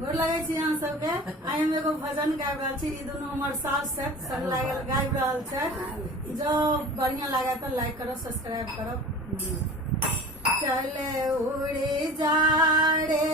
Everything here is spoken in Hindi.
गोर लगे छी अहाँ सबके। आइ हम एगो भजन गाबि रहल छी। ई दोनों हमर सास छथि, सब लागल गाबि रहल छथि। जो बढ़िया लागे तो लाइक करो, सब्सक्राइब करो। चले उड़ी जा रे